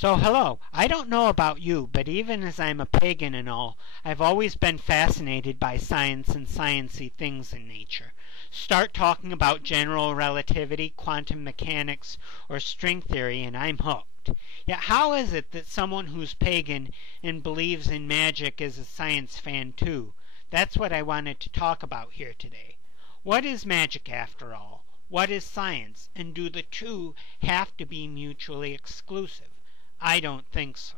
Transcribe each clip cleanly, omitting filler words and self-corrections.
So hello, I don't know about you, but even as I'm a pagan and all, I've always been fascinated by science and sciencey things in nature. Start talking about general relativity, quantum mechanics, or string theory and I'm hooked. Yet how is it that someone who's pagan and believes in magic is a science fan too? That's what I wanted to talk about here today. What is magic after all? What is science? And do the two have to be mutually exclusive? I don't think so.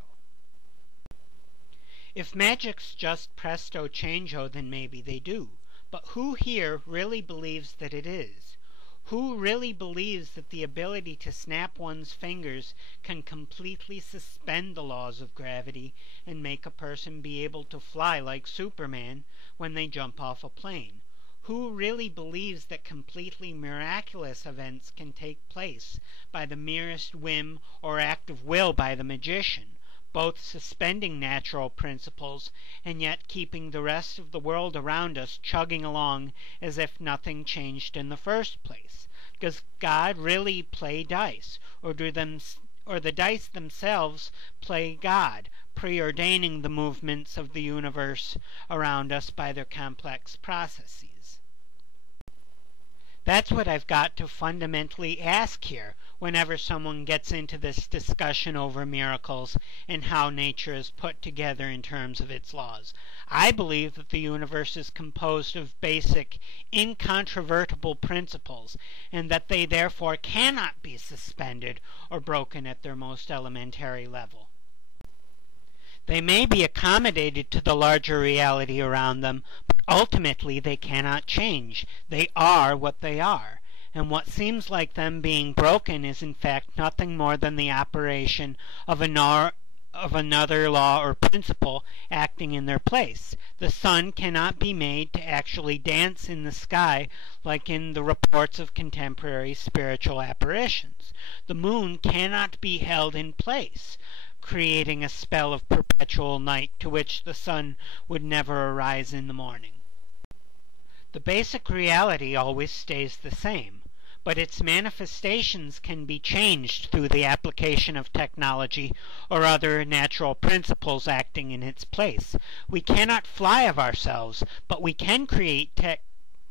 If magic's just presto changeo, then maybe they do. But who here really believes that it is? Who really believes that the ability to snap one's fingers can completely suspend the laws of gravity and make a person be able to fly like Superman when they jump off a plane? Who really believes that completely miraculous events can take place by the merest whim or act of will by the magician, both suspending natural principles and yet keeping the rest of the world around us chugging along as if nothing changed in the first place? Does God really play dice, or the dice themselves play God, preordaining the movements of the universe around us by their complex processes? That's what I've got to fundamentally ask here whenever someone gets into this discussion over miracles and how nature is put together in terms of its laws. I believe that the universe is composed of basic, incontrovertible principles, and that they therefore cannot be suspended or broken at their most elementary level. They may be accommodated to the larger reality around them, but ultimately they cannot change. They are what they are, and what seems like them being broken is in fact nothing more than the operation of another law or principle acting in their place. The sun cannot be made to actually dance in the sky like in the reports of contemporary spiritual apparitions. The moon cannot be held in place, creating a spell of perpetual night to which the sun would never arise in the morning. The basic reality always stays the same, but its manifestations can be changed through the application of technology or other natural principles acting in its place. We cannot fly of ourselves, but we can create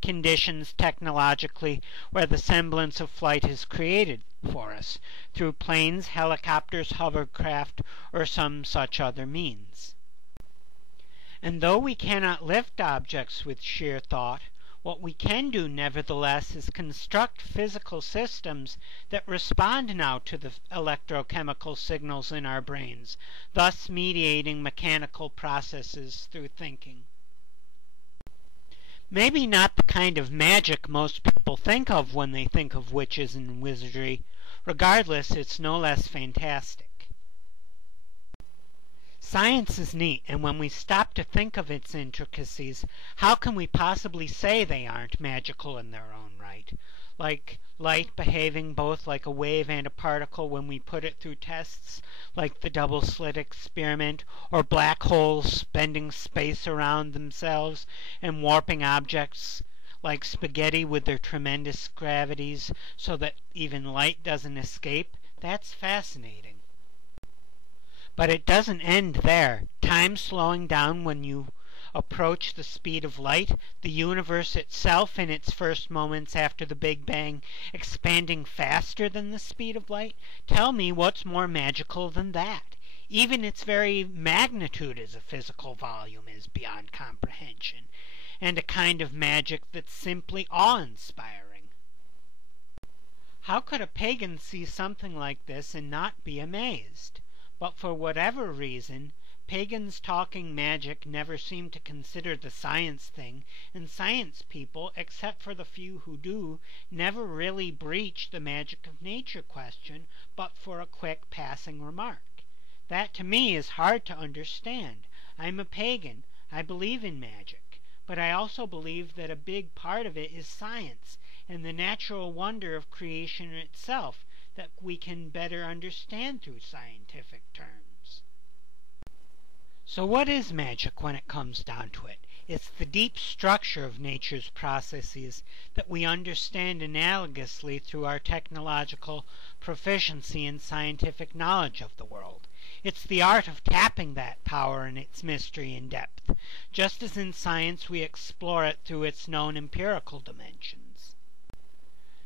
conditions technologically where the semblance of flight is created for us through planes, helicopters, hovercraft, or some such other means. And though we cannot lift objects with sheer thought, what we can do nevertheless is construct physical systems that respond now to the electrochemical signals in our brains, thus mediating mechanical processes through thinking. Maybe not the kind of magic most people think of when they think of witches and wizardry. Regardless, it's no less fantastic. Science is neat, and when we stop to think of its intricacies, how can we possibly say they aren't magical in their own right? Like light behaving both like a wave and a particle when we put it through tests, like the double-slit experiment, or black holes bending space around themselves and warping objects like spaghetti with their tremendous gravities so that even light doesn't escape. That's fascinating. But it doesn't end there. Time slowing down when you approach the speed of light, the universe itself in its first moments after the Big Bang expanding faster than the speed of light. Tell me what's more magical than that. Even its very magnitude as a physical volume is beyond comprehension, and a kind of magic that's simply awe-inspiring. How could a pagan see something like this and not be amazed? But for whatever reason, pagans talking magic never seem to consider the science thing, and science people, except for the few who do, never really breach the magic of nature question, but for a quick passing remark. That to me is hard to understand. I'm a pagan. I believe in magic. But I also believe that a big part of it is science and the natural wonder of creation itself that we can better understand through scientific terms. So what is magic when it comes down to it? It's the deep structure of nature's processes that we understand analogously through our technological proficiency and scientific knowledge of the world. It's the art of tapping that power and its mystery and depth, just as in science we explore it through its known empirical dimensions.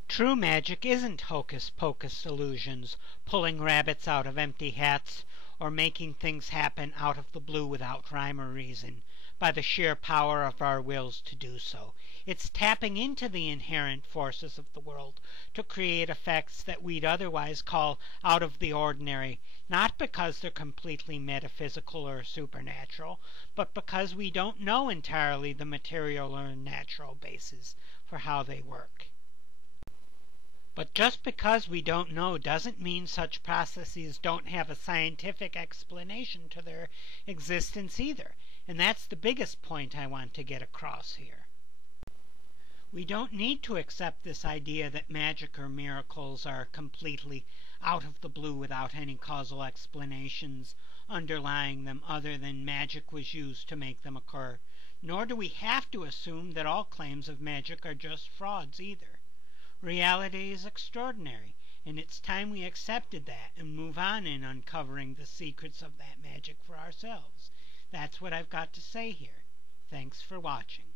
True magic isn't hocus-pocus illusions, pulling rabbits out of empty hats, or making things happen out of the blue without rhyme or reason, by the sheer power of our wills to do so. It's tapping into the inherent forces of the world to create effects that we'd otherwise call out of the ordinary, not because they're completely metaphysical or supernatural, but because we don't know entirely the material or natural basis for how they work. But just because we don't know doesn't mean such processes don't have a scientific explanation to their existence either. And that's the biggest point I want to get across here. We don't need to accept this idea that magic or miracles are completely out of the blue without any causal explanations underlying them other than magic was used to make them occur. Nor do we have to assume that all claims of magic are just frauds either. Reality is extraordinary, and it's time we accepted that and move on in uncovering the secrets of that magic for ourselves. That's what I've got to say here. Thanks for watching.